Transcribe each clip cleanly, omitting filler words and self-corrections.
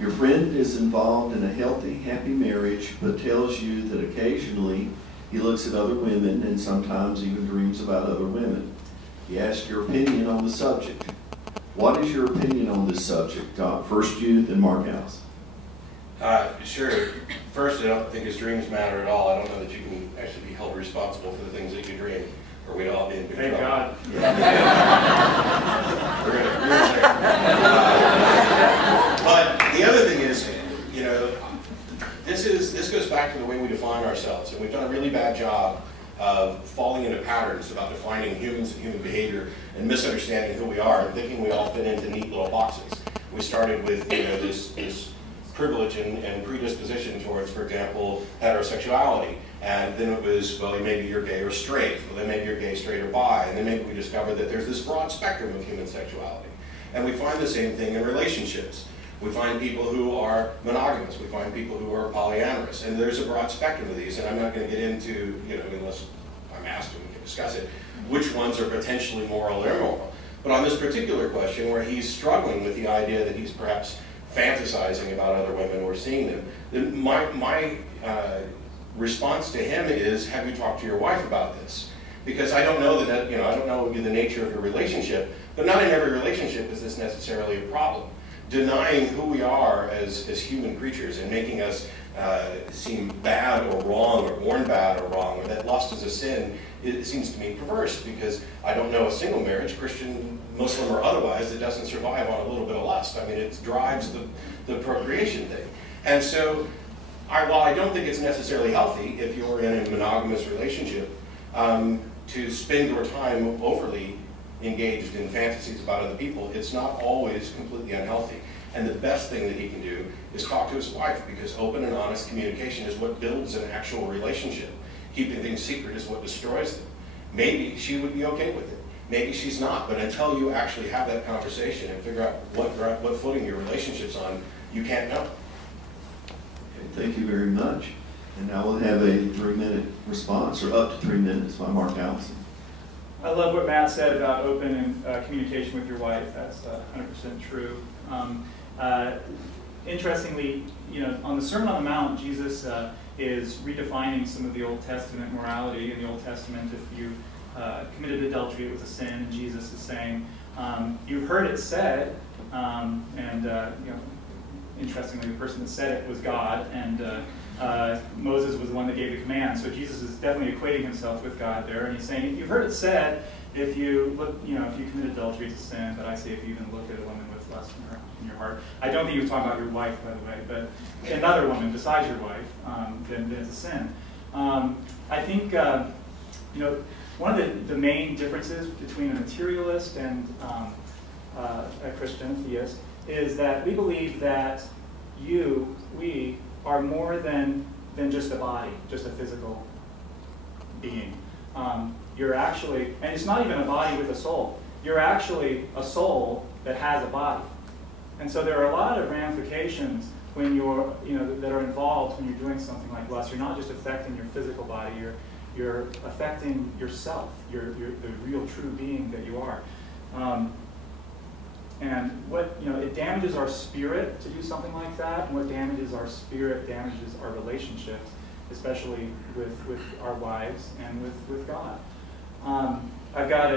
Your friend is involved in a healthy, happy marriage, but tells you that occasionally he looks at other women and sometimes even dreams about other women. He asks your opinion on the subject. What is your opinion on this subject? First you, then Mark Allison. Sure. First, I don't think his dreams matter at all. I don't know that you can actually be held responsible for the things that you dream, or we'd all be in good trouble. Thank God. We're gonna but the other thing is, you know, this goes back to the way we define ourselves, and we've done a really bad job of falling into patterns about defining humans and human behavior and misunderstanding who we are and thinking we all fit into neat little boxes. We started with, you know, this privilege and predisposition towards, for example, heterosexuality. And then it was, well, maybe you're gay or straight. Well, then maybe you're gay, straight, or bi. And then maybe we discovered that there's this broad spectrum of human sexuality. And we find the same thing in relationships. We find people who are monogamous. We find people who are polyamorous. And there's a broad spectrum of these. And I'm not going to get into, you know, unless I'm asked and we can discuss it, which ones are potentially moral or immoral. But on this particular question, where he's struggling with the idea that he's perhaps fantasizing about other women or seeing them, then my response to him is, have you talked to your wife about this? Because I don't know that, you know, I don't know the nature of your relationship, but not in every relationship is this necessarily a problem. Denying who we are as human creatures and making us seem bad or wrong or born bad or wrong, or that lust is a sin, it seems to me perverse, because I don't know a single marriage, Christian, Muslim, or otherwise, that doesn't survive on a little bit of lust. I mean, it drives the procreation thing. And so, while I don't think it's necessarily healthy if you're in a monogamous relationship to spend your time overly engaged in fantasies about other people, it's not always completely unhealthy. And the best thing that he can do is talk to his wife, because open and honest communication is what builds an actual relationship. Keeping things secret is what destroys them. Maybe she would be okay with it. Maybe she's not. But until you actually have that conversation and figure out what footing your relationship's on, you can't know. Okay, thank you very much. And now we'll have a 3-minute response, or up to 3 minutes, by Mark Allison. I love what Matt said about open and communication with your wife. That's 100% true. Interestingly, you know, on the Sermon on the Mount, Jesus is redefining some of the Old Testament morality. In the Old Testament, if you committed adultery, it was a sin, and Jesus is saying, you've heard it said, and you know, interestingly, the person that said it was God, and Moses was the one that gave the command. So Jesus is definitely equating himself with God there, and he's saying, you've heard it said, if you look, you know, if you commit adultery, it's a sin. But I say, if you even look at a woman with lust in your heart, I don't think he was talking about your wife, by the way, but another woman besides your wife, then it's a sin. I think, you know, one of the main differences between a materialist and a Christian theist is that we believe that we are more than just a body, just a physical being. You're actually, and it's not even a body with a soul. You're actually a soul that has a body. And so there are a lot of ramifications when you're, you know, that are involved when you're doing something like lust. You're not just affecting your physical body. You're affecting yourself. You're the real, true being that you are. And what, you know, it damages our spirit to do something like that. And what damages our spirit damages our relationships, especially with our wives and with God. I've got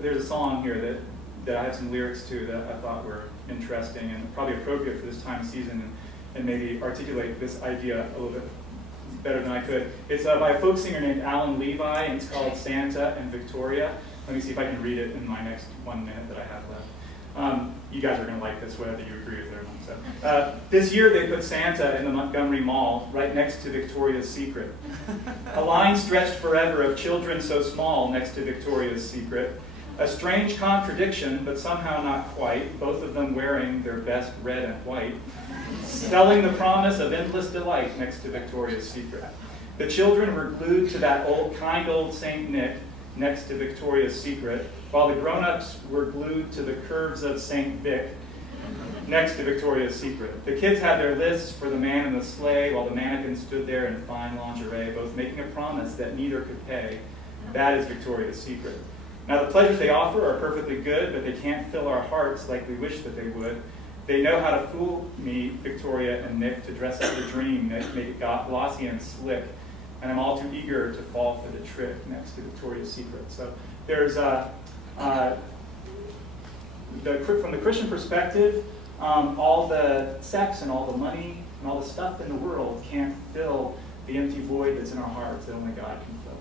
there's a song here that I have some lyrics to that I thought were interesting and probably appropriate for this time of season, and maybe articulate this idea a little bit better than I could. It's by a folk singer named Alan Levi, and it's called Santa and Victoria. Let me see if I can read it in my next 1 minute that I have left. You guys are going to like this, whether you agree with it or not. So, this year they put Santa in the Montgomery Mall, right next to Victoria's Secret. A line stretched forever of children so small next to Victoria's Secret. A strange contradiction, but somehow not quite, both of them wearing their best red and white, selling the promise of endless delight next to Victoria's Secret. The children were glued to that kind old St. Nick next to Victoria's Secret, while the grown-ups were glued to the curves of St. Vic next to Victoria's Secret. The kids had their lists for the man in the sleigh, while the mannequin stood there in fine lingerie, both making a promise that neither could pay. That is Victoria's Secret. Now the pleasures they offer are perfectly good, but they can't fill our hearts like we wish that they would. They know how to fool me, Victoria and Nick, to dress up the dream, make it glossy and slick. And I'm all too eager to fall for the trick next to Victoria's Secret. So there's from the Christian perspective, all the sex and all the money and all the stuff in the world can't fill the empty void that's in our hearts that only God can fill.